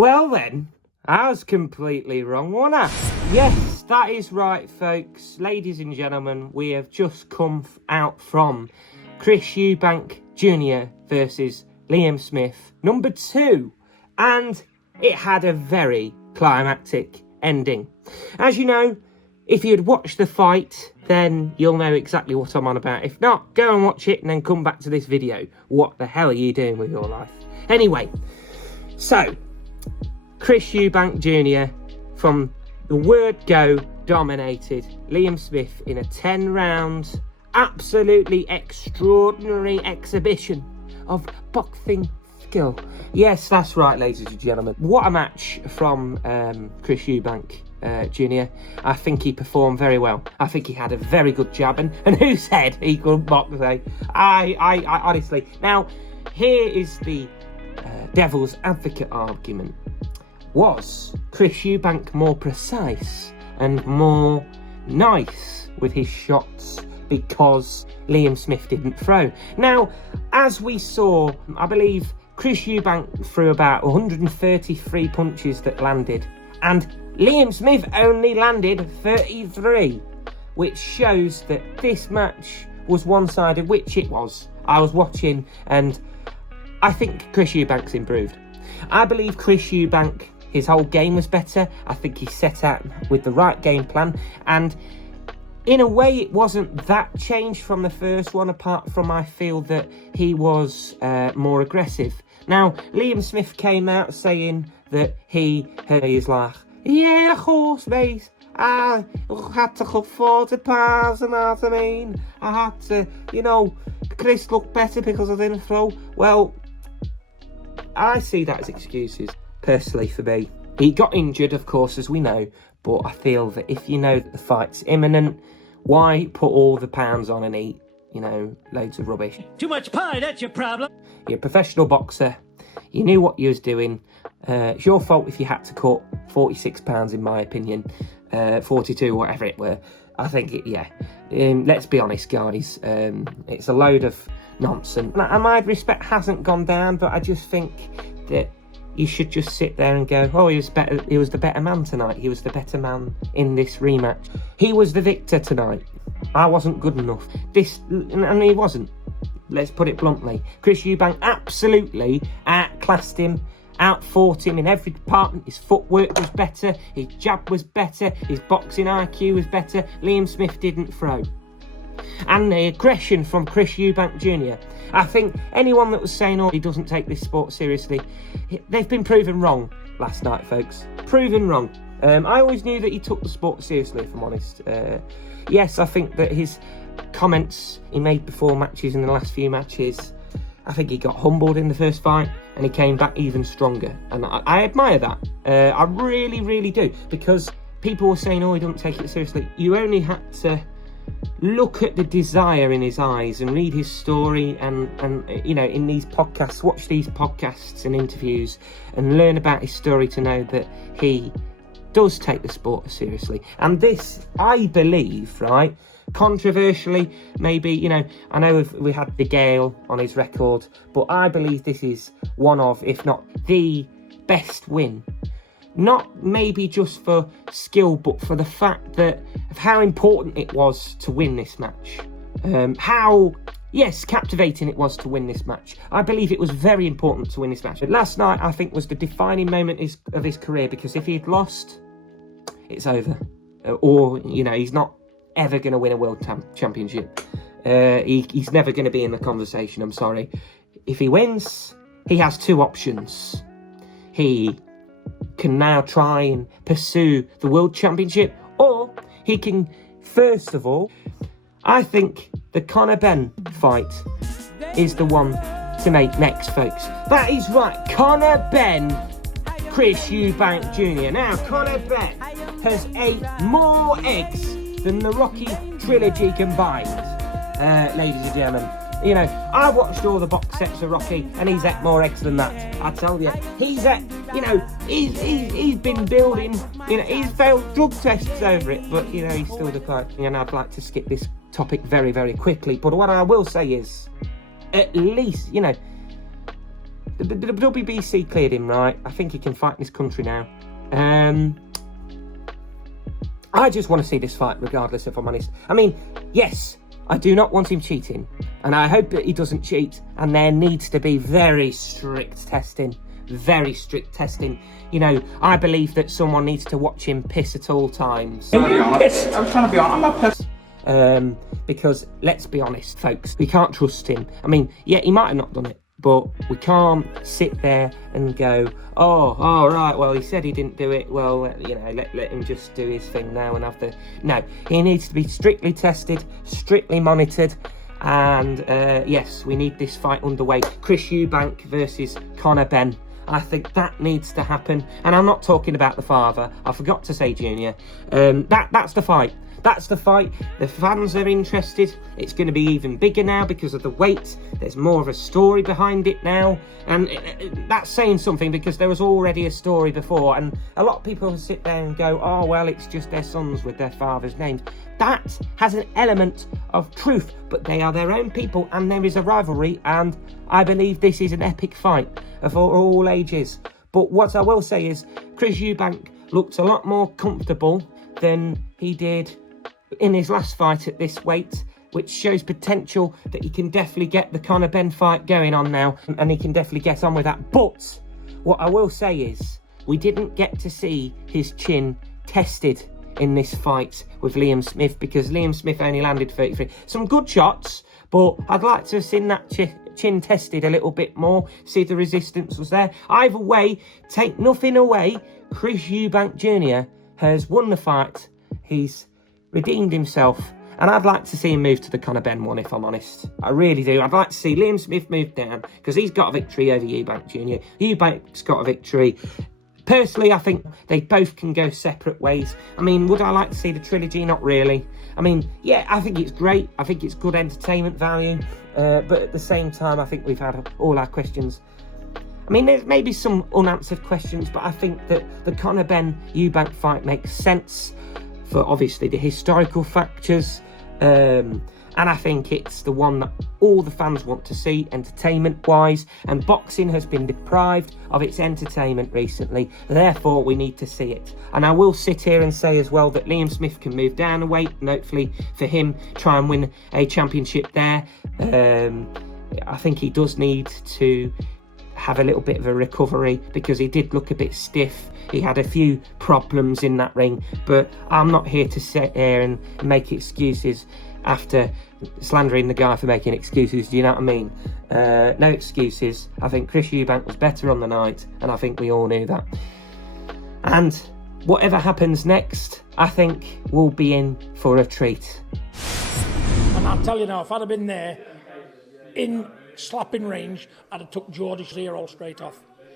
Well then, I was completely wrong, wasn't I? Yes, that is right, folks. Ladies and gentlemen, we have just come out from Chris Eubank Jr. versus Liam Smith, number 2. And it had a very climactic ending. As you know, if you'd watched the fight, then you'll know exactly what I'm on about. If not, go and watch it and then come back to this video. What the hell are you doing with your life? Anyway, so Chris Eubank Jr. from the word go dominated Liam Smith in a 10-round, absolutely extraordinary exhibition of boxing skill. Yes, that's right, ladies and gentlemen. What a match from Chris Eubank Jr. I think he performed very well. I think he had a very good jab, and who said he couldn't box? I honestly. Now, here is the devil's advocate argument. Was Chris Eubank more precise and more nice with his shots because Liam Smith didn't throw? Now, as we saw, I believe Chris Eubank threw about 133 punches that landed, and Liam Smith only landed 33, which shows that this match was one-sided, which it was. I was watching, and I think Chris Eubank's improved. I believe Chris Eubank, his whole game was better. I think he set out with the right game plan, and in a way it wasn't that changed from the first one, apart from I feel that he was more aggressive. Now, Liam Smith came out saying that he is like, yeah, of course, mate. I had to cut 40 pounds, you know what I mean? I had to, you know, Chris looked better because I didn't throw. Well, I see that as excuses, personally, for me. He got injured, of course, as we know, but I feel that if you know that the fight's imminent, why put all the pounds on and eat, you know, loads of rubbish? Too much pie, that's your problem. You're a professional boxer. You knew what you was doing. It's your fault if you had to cut 46 pounds, in my opinion. 42, whatever it were. I think, let's be honest, guys. It's a load of nonsense. And my respect hasn't gone down, but I just think that you should just sit there and go, oh, he was better. He was the better man tonight. He was the better man in this rematch. He was the victor tonight. I wasn't good enough. And he wasn't. Let's put it bluntly. Chris Eubank absolutely outclassed him, outfought him in every department. His footwork was better, his jab was better, his boxing IQ was better. Liam Smith didn't throw. And the aggression from Chris Eubank Jr. I think anyone that was saying, oh, he doesn't take this sport seriously, they've been proven wrong last night, folks. Proven wrong. I always knew that he took the sport seriously, if I'm honest. Yes, I think that his comments he made before matches in the last few matches, I think he got humbled in the first fight and he came back even stronger, and I admire that. I really, really do, because people were saying, oh, he doesn't take it seriously. You only had to look at the desire in his eyes and read his story, and you know, in these podcasts, watch these podcasts and interviews and learn about his story to know that he does take the sport seriously. And this, I believe, right, controversially, maybe, you know, I know we had the Gale on his record, but I believe this is one of, if not the best win. Not maybe just for skill, but for the fact that of how important it was to win this match. How, yes, captivating it was to win this match. I believe it was very important to win this match. But last night, I think, was the defining moment of his career, because if he'd lost, it's over. Or, you know, he's not ever going to win a world championship. He's never going to be in the conversation, I'm sorry. If he wins, he has two options. He can now try and pursue the world championship, or he can, first of all, I think the Conor Benn fight is the one to make next, folks. That is right, Conor Benn, Chris Eubank Jr. Now, Conor Benn has ate more eggs than the Rocky trilogy combined, ladies and gentlemen. You know, I watched all the box sets of Rocky, and he's ate more eggs than that. I tell you, he's ate, you know, he's been building, you know, he's failed drug tests over it, but, you know, he's still declining. And I'd like to skip this topic very, very quickly. But what I will say is, at least, you know, the WBC cleared him, right? I think he can fight in this country now. I just want to see this fight, regardless, if I'm honest. I mean, yes, I do not want him cheating, and I hope that he doesn't cheat, and there needs to be very strict testing. Very strict testing. You know, I believe that someone needs to watch him piss at all times. I'm trying to be honest. I'm not pissed. Because, let's be honest, folks, we can't trust him. I mean, yeah, he might have not done it, but we can't sit there and go, oh, right, well, he said he didn't do it. Well, you know, let him just do his thing now and have the... No, he needs to be strictly tested, strictly monitored. And, yes, we need this fight underway. Chris Eubank versus Conor Benn. I think that needs to happen. And I'm not talking about the father. I forgot to say Junior. That's the fight. That's the fight. The fans are interested. It's going to be even bigger now because of the weight. There's more of a story behind it now. And that's saying something, because there was already a story before. And a lot of people sit there and go, oh, well, it's just their sons with their father's names. That has an element of truth, but they are their own people and there is a rivalry. And I believe this is an epic fight for all ages. But what I will say is Chris Eubank looked a lot more comfortable than he did in his last fight at this weight, which shows potential that he can definitely get the Conor Benn fight going on now, and he can definitely get on with that. But what I will say is we didn't get to see his chin tested in this fight with Liam Smith, because Liam Smith only landed 33. Some good shots, but I'd like to have seen that chin tested a little bit more, see if the resistance was there. Either way, take nothing away, Chris Eunank Jr has won the fight. He's redeemed himself, and I'd like to see him move to the Conor Benn one, if I'm honest. I really do. I'd like to see Liam Smith move down, because he's got a victory over Eubank Jr. Eubank's got a victory. Personally, I think they both can go separate ways. I mean, would I like to see the trilogy? Not really. I mean, yeah, I think it's great. I think it's good entertainment value. But at the same time, I think we've had all our questions. I mean, there's maybe some unanswered questions, but I think that the Conor Benn Eubank fight makes sense for, obviously, the historical factors. And I think it's the one that all the fans want to see, entertainment-wise. And boxing has been deprived of its entertainment recently. Therefore, we need to see it. And I will sit here and say as well that Liam Smith can move down a weight, and hopefully for him, try and win a championship there. I think he does need to have a little bit of a recovery, because he did look a bit stiff. He had a few problems in that ring, but I'm not here to sit here and make excuses after slandering the guy for making excuses. Do you know what I mean? No excuses. I think Chris Eubank was better on the night, and I think we all knew that. And whatever happens next, I think we'll be in for a treat. And I'll tell you now, if I'd have been there in slapping range, I'd have took Geordie's ear all straight off.